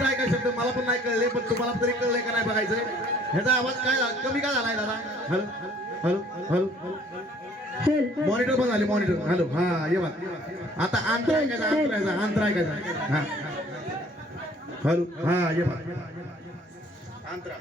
चुकीचा आहे का शब्द मला पण नाही कळले पण तुम्हाला तरी कळले का नाही बघायचं ह्याचा आवाज काय कमी का झालाय दादा? हॅलो? हॅलो? हॅलो? मॉनिटर पण झाले मॉनिटर. हॅलो? हा ये आता आंतर ऐकायचा आंतर ऐकायचा आंतर ऐकायचा हा. हॅलो? हा ये बा आंतरा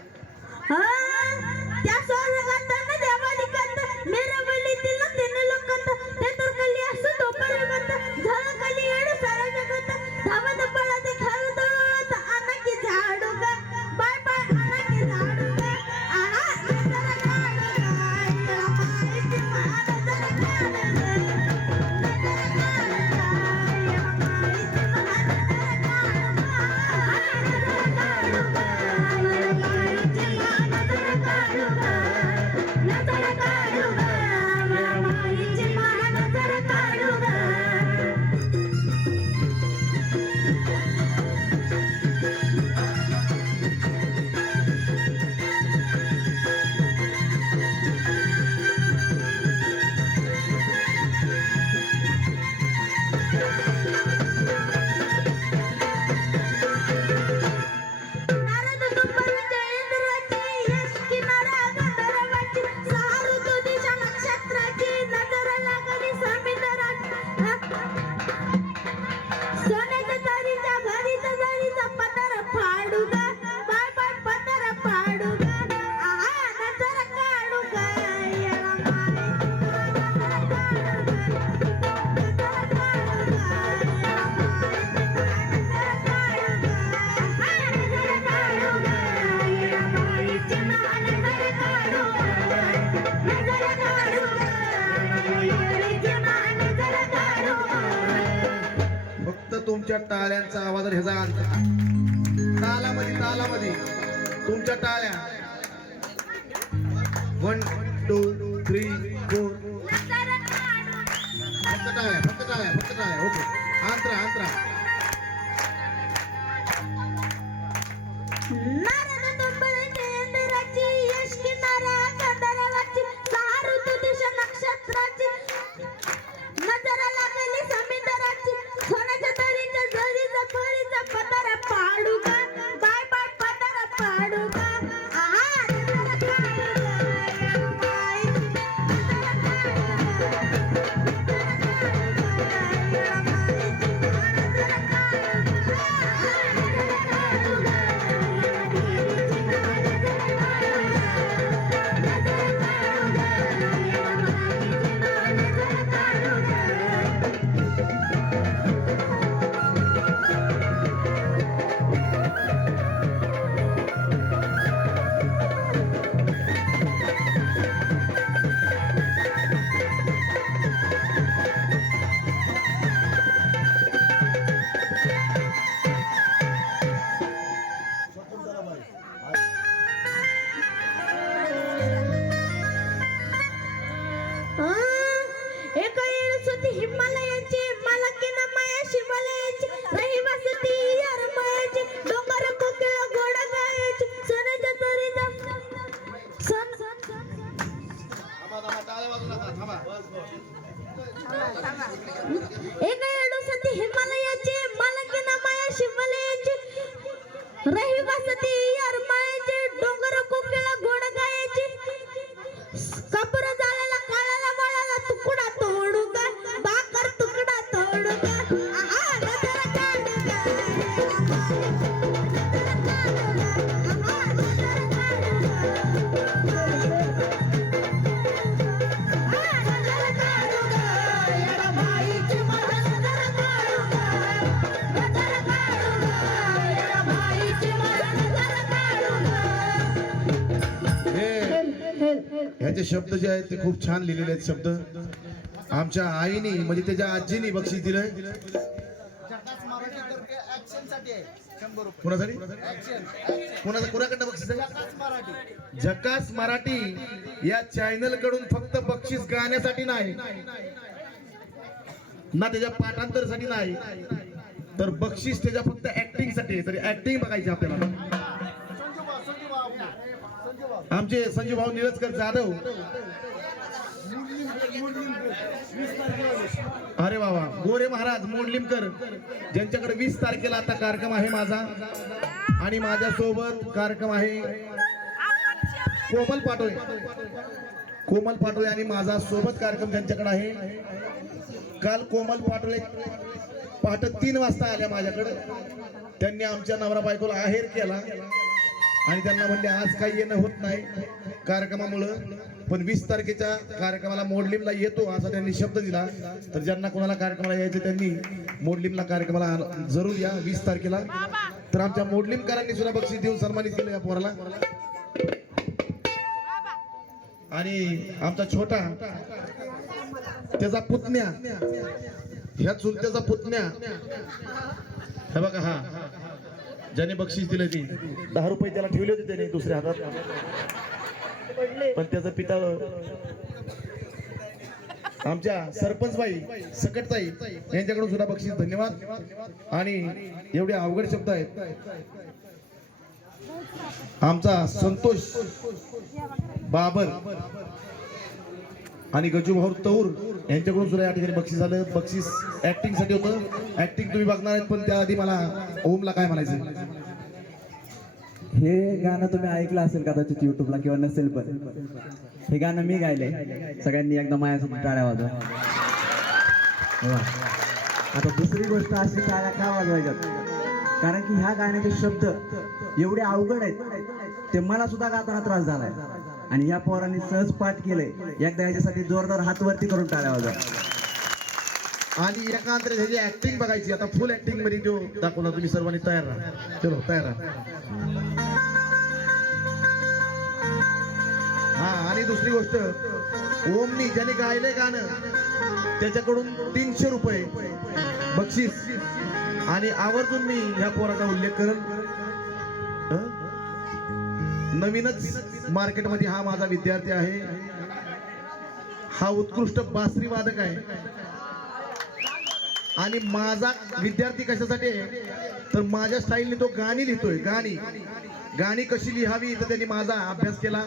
तुमच्या टाळ्यांचा आवाज ह्याचा अंत तालामध्ये तालामध्ये. तुमच्या टाळ्या. वन टू थ्री फोर फक्त टाळ्या फक्त टाळ्या फक्त टाळ्या. ओके. आंत्रा आंतरा. ह्याचे शब्द जे आहेत ते खूप छान लिहिलेले आहेत शब्द. आमच्या आईनी म्हणजे त्याच्या आजीनी बक्षीस दिलंय. झकास जकास मराठी या चॅनलकडून फक्त बक्षीस गाण्यासाठी नाही. ना त्याच्या पाठांतरसाठी नाही. तर बक्षीस त्याच्या फक्त ऍक्टिंगसाठी तरी ऍक्टिंग बघायची आपल्याला. आमचे संजय भाऊ निरजकर जाधव. अरे बाबा गोरे महाराज मोंडलिमकर ज्यांच्याकडे वीस तारखेला आता कार्यक्रम आहे माझा आणि माझ्या सोबत कार्यक्रम आहे कोमल पाटोळे. कोमल पाटोळे आणि माझा सोबत कार्यक्रम त्यांच्याकडे आहे. काल कोमल पाटोळे पहाटे तीन वाजता आल्या माझ्याकडे. त्यांनी आमच्या नवरा बायकोला आहेर केला. आणि त्यांना म्हणले आज काही येणं होत नाही कार्यक्रमामुळं पण वीस तारखेच्या कार्यक्रमाला मोडलिमला येतो असा त्यांनी शब्द दिला. तर ज्यांना कोणाला कार्यक्रमाला यायचं त्यांनी मोडलिमला कार्यक्रमाला जरूर या वीस तारखेला. तर आमच्या मोडलिमकरांनी सुद्धा बक्षीस देऊन सन्मानित केलं या पोराला. आणि आमचा छोटा त्याचा पुतण्या ह्या चुलत्याचा पुतण्या. हे बघा हा. ज्याने बक्षीस दिलं ती. दहा रुपये त्याला ठेवले होते त्याने दुसऱ्या हातात. पण त्याचं पिता आमच्या सरपंचबाई सकटताई यांच्याकडून सुद्धा बक्षीस धन्यवाद. आणि एवढे अवघड शब्द आहेत. आमचा संतोष बाबर आणि गजूभाऊ तौर यांच्याकडून सुद्धा या ठिकाणी बक्षीस आलं. बक्षीस ऍक्टिंगसाठी होतं. ऍक्टिंग तुम्ही बघणार आहेत पण त्याआधी मला ओमला काय म्हणायचं? हे गाणं तुम्ही ऐकलं असेल कदाचित युट्यूबला किंवा नसेल पण. हे गाणं मी गायले सगळ्यांनी एकदा माझ्यासोबत टाळ्या वाजवा. आता दुसरी गोष्ट अशी टाळ्या का वाजवायच्यात? कारण की ह्या गाण्याचे शब्द एवढे अवघड आहेत ते मला सुद्धा गाताना त्रास झालाय. आणि या पोरांनी सहज पाठ केलंय. एकदा याच्यासाठी जोरदार हात वरती करून टाळ्या वाजवा. आणि एकांतर त्याची ऍक्टिंग बघायची. आता फुल ऍक्टिंगमध्ये जो दाखवला. तुम्ही सर्वांनी तयार राहा. चलो तयार राहा. हा आणि दुसरी गोष्ट. ओमनी ज्याने गायले गाणं त्याच्याकडून तीनशे रुपये बक्षीस. आणि आवर्जून मी ह्या पोराचा उल्लेख करल नवीनच मार्केटमध्ये हा माझा विद्यार्थी आहे. हा उत्कृष्ट बासरी वादक आहे. आणि माझा विद्यार्थी कशासाठी आहे? तर माझ्या स्टाईलने तो गाणी लिहितोय गाणी. गाणी कशी लिहावी तर त्यांनी माझा अभ्यास केला.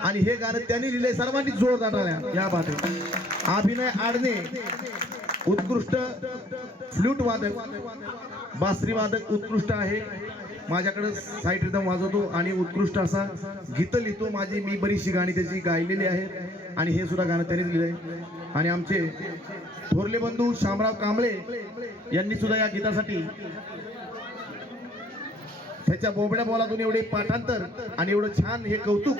आणि हे गाणं त्यांनी लिहिलंय सर्वांनी जोर दाटाळ्या या बाबतीत अभिनय आडणे उत्कृष्ट फ्लूट वादक बासरी वादक उत्कृष्ट आहे. माझ्याकडे साईट रिदम वाजवतो आणि उत्कृष्ट असा गीतं लिहितो माझी. मी बरीचशी गाणी त्याची गायलेली आहेत आणि हे सुद्धा गाणं त्यांनी लिहिलंय. आणि आमचे थोरले बंधू शामराव कांबळे यांनी सुद्धा या गीतासाठी त्याच्या बोबड्या बोलातून एवढे पाठांतर आणि एवढं छान हे कौतुक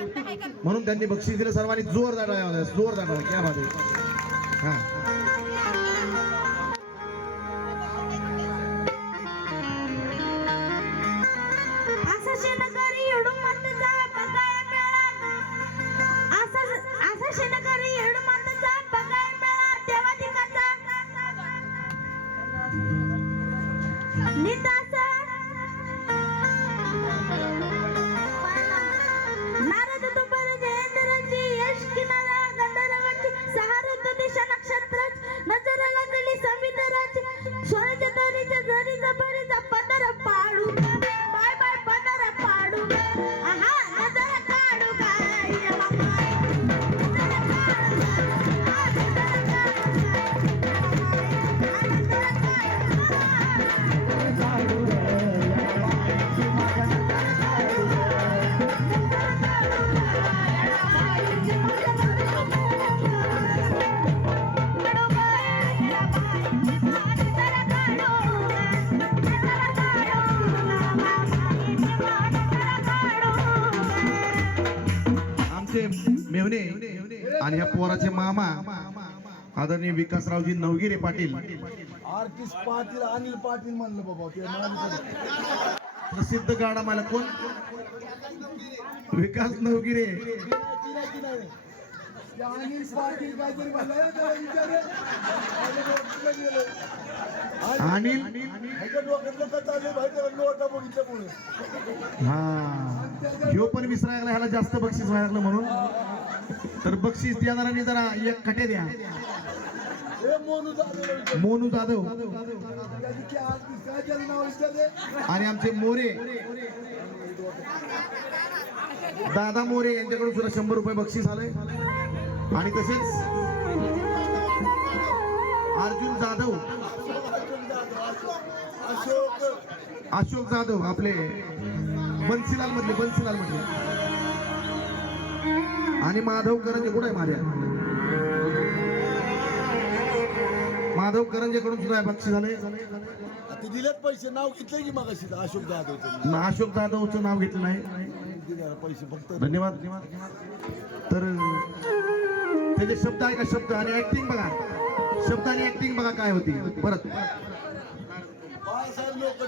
म्हणून त्यांनी बक्षीस दिलं. सर्वांनी जोर जोरदार जोर क्या बात आहे. हा. काय मेवणे आणि ह्या पोराचे मामा आदरणीय विकासरावजी नवगिरे पाटील. आर्टिस्ट पाटील अनिल पाटील म्हणलं बाबा. प्रसिद्ध गाडा मला कोण? विकास नवगिरे. अनिल हा. ह्यो पण विसरायला ह्याला जास्त बक्षीस व्हायला म्हणून. तर बक्षीस देणाऱ्यांनी जरा एक कटे द्या. मोनू जाधव. आणि आमचे मोरे. दादा मोरे यांच्याकडून सुद्धा शंभर रुपये बक्षीस आलंय. आणि तसेच अर्जुन जाधव. अशोक. अशोक जाधव आपले बन्सीलाल मधले बन्सीलाल मधले आणि माधव करंजे कुठे आहे माझ्या माधव करंजेकडून सुद्धा बक्षीस झाले ते दिलेत पैसे नाव घेतले की मग अशोक जाधव अशोक जाधवचं नाव घेतलं नाही. पैसे फक्त. धन्यवाद. तर त्याचे शब्द आहे का शब्द आणि ऍक्टिंग बघा. शब्द आणि ऍक्टिंग बघा काय होती. परत. बाळासाहेब लोक